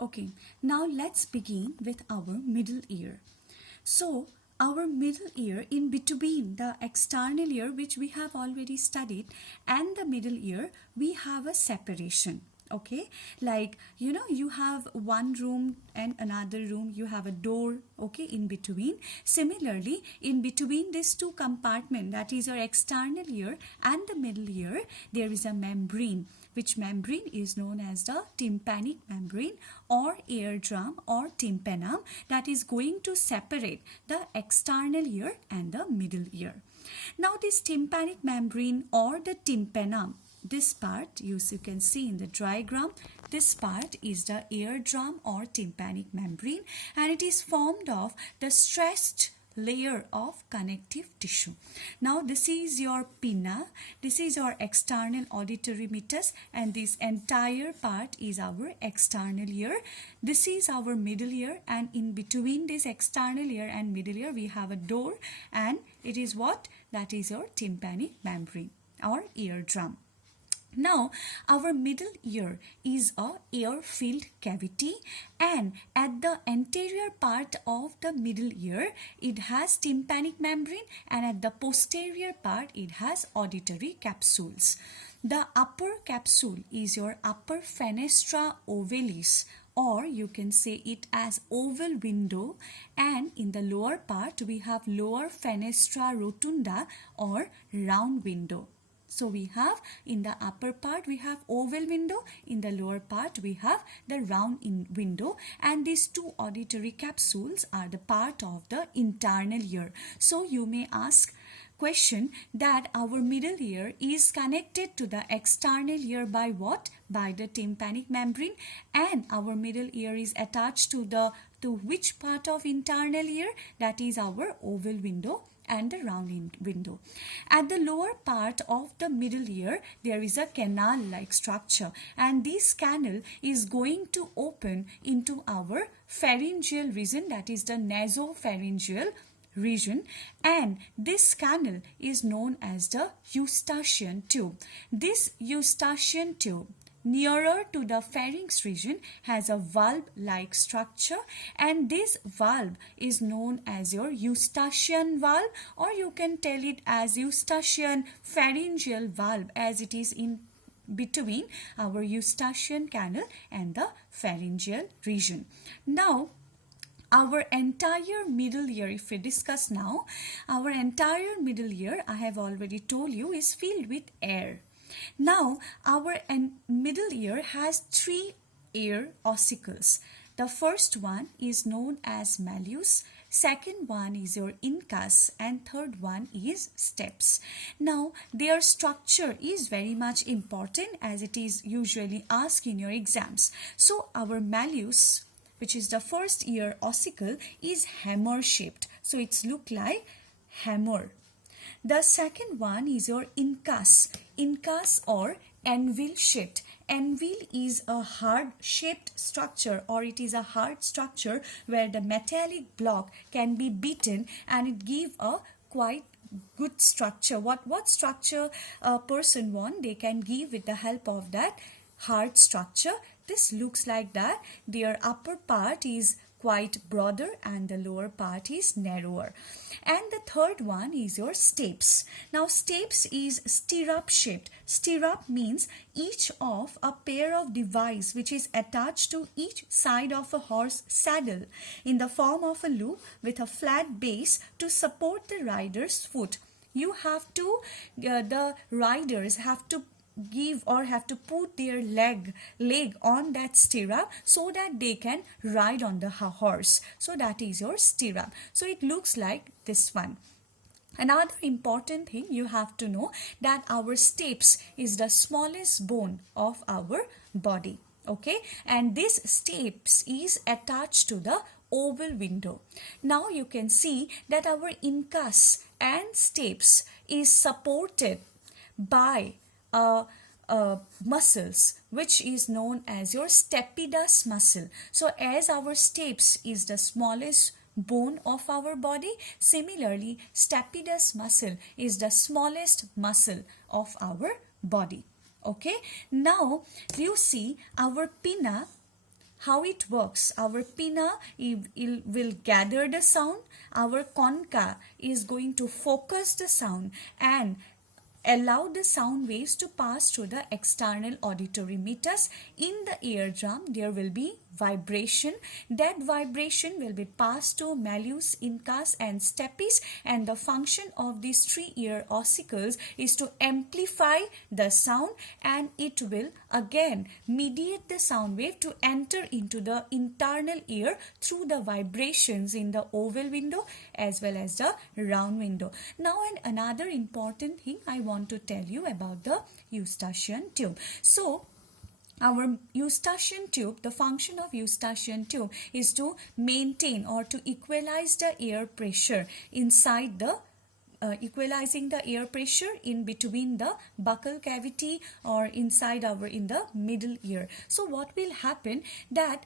Okay, now let's begin with our middle ear. So, our middle ear, in between the external ear, which we have already studied, and the middle ear, we have a separation. Okay, like you have one room and another room, you have a door, okay, in between. Similarly, in between these two compartments, that is your external ear and the middle ear, there is a membrane, which membrane is known as the tympanic membrane or eardrum or tympanum, that is going to separate the external ear and the middle ear. Now this tympanic membrane or the tympanum, this part you can see in the diagram, this part is the eardrum or tympanic membrane, and it is formed of the stressed layer of connective tissue. Now this is your pinna, this is your external auditory meatus, and this entire part is our external ear. This is our middle ear, and in between this external ear and middle ear we have a door, and it is what? That is your tympanic membrane or eardrum. Now, our middle ear is a air-filled cavity, and at the anterior part of the middle ear, it has tympanic membrane, and at the posterior part, it has auditory capsules. The upper capsule is your upper fenestra ovalis, or you can say it as oval window, and in the lower part, we have lower fenestra rotunda or round window. So we have in the upper part we have oval window, in the lower part we have the round window, and these two auditory capsules are the part of the internal ear. So you may ask question that our middle ear is connected to the external ear by what? By the tympanic membrane, and our middle ear is attached to which part of internal ear? That is our oval window and the round window. At the lower part of the middle ear, there is a canal-like structure, and this canal is going to open into our pharyngeal region, that is the nasopharyngeal region, and this canal is known as the eustachian tube. This eustachian tube nearer to the pharynx region has a valve-like structure, and this valve is known as your eustachian valve, or you can tell it as eustachian pharyngeal valve, as it is in between our eustachian canal and the pharyngeal region. Now, our entire middle ear, if we discuss now, our entire middle ear, I have already told you, is filled with air. Now, our middle ear has three air ossicles. The first one is known as malleus, second one is your incus, and third one is stapes. Now, their structure is very much important, as it is usually asked in your exams. So, our malleus, which is the first ear ossicle, is hammer shaped. So, it's look like hammer. The second one is your incus or anvil shaped. Anvil is a hard shaped structure, or it is a hard structure where the metallic block can be beaten and it give a quite good structure. What structure a person want, they can give with the help of that hard structure. This looks like that. Their upper part is quite broader and the lower part is narrower. And the third one is your stapes. Now stapes is stirrup shaped. Stirrup means each of a pair of device which is attached to each side of a horse saddle in the form of a loop with a flat base to support the rider's foot. You have to, the riders have to give or have to put their leg on that stirrup so that they can ride on the horse. So that is your stirrup. So it looks like this one. Another important thing you have to know that our stapes is the smallest bone of our body. Okay, and this stapes is attached to the oval window. Now you can see that our incus and stapes is supported by muscles which is known as your stapedius muscle. So as our stapes is the smallest bone of our body, similarly stapedius muscle is the smallest muscle of our body. Okay, now you see our pinna how it works. Our pinna will gather the sound, our concha is going to focus the sound and allow the sound waves to pass through the external auditory meatus. In the eardrum there will be vibration. That vibration will be passed to malleus, incus and stapes, and the function of these three ear ossicles is to amplify the sound, and it will again mediate the sound wave to enter into the internal ear through the vibrations in the oval window as well as the round window. Now, and another important thing I want to tell you about the eustachian tube. So our eustachian tube, the function of eustachian tube is to maintain or to equalize the air pressure inside the equalizing the air pressure in between the buccal cavity or inside in the middle ear. So what will happen that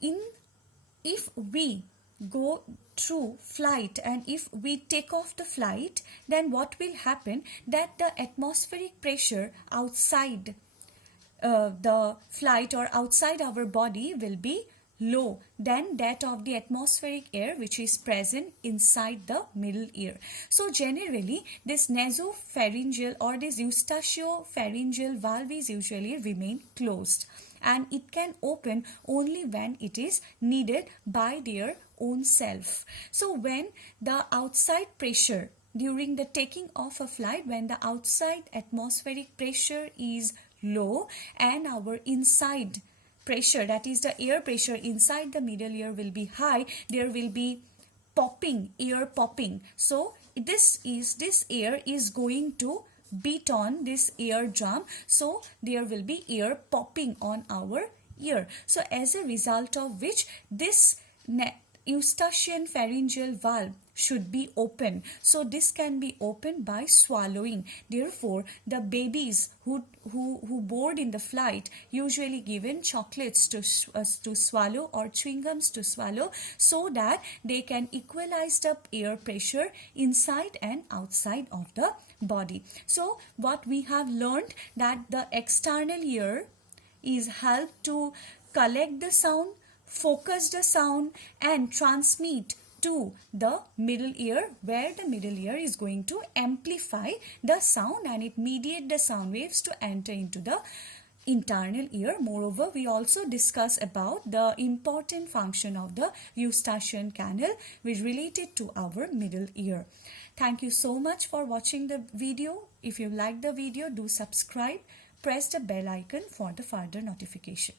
if we go through flight and if we take off the flight, then what will happen that the atmospheric pressure outside the flight or outside our body will be low than that of the atmospheric air which is present inside the middle ear. So generally this nasopharyngeal or this eustachio-pharyngeal valve is usually remain closed, and it can open only when it is needed by their own self. So when the outside pressure during the taking off a flight, when the outside atmospheric pressure is low and our inside pressure, that is the air pressure inside the middle ear will be high, there will be popping, ear popping. So this air is going to beat on this eardrum, so there will be ear popping on our ear. So as a result of which this eustachian pharyngeal valve should be open. So this can be opened by swallowing. Therefore, the babies who board in the flight usually given chocolates to swallow or chewing gums to swallow, so that they can equalize the air pressure inside and outside of the body. So what we have learned that the external ear is helped to collect the sound, focus the sound and transmit to the middle ear, where the middle ear is going to amplify the sound and it mediate the sound waves to enter into the internal ear. Moreover, we also discuss about the important function of the eustachian canal which related to our middle ear. Thank you so much for watching the video. If you like the video, do subscribe, press the bell icon for the further notification.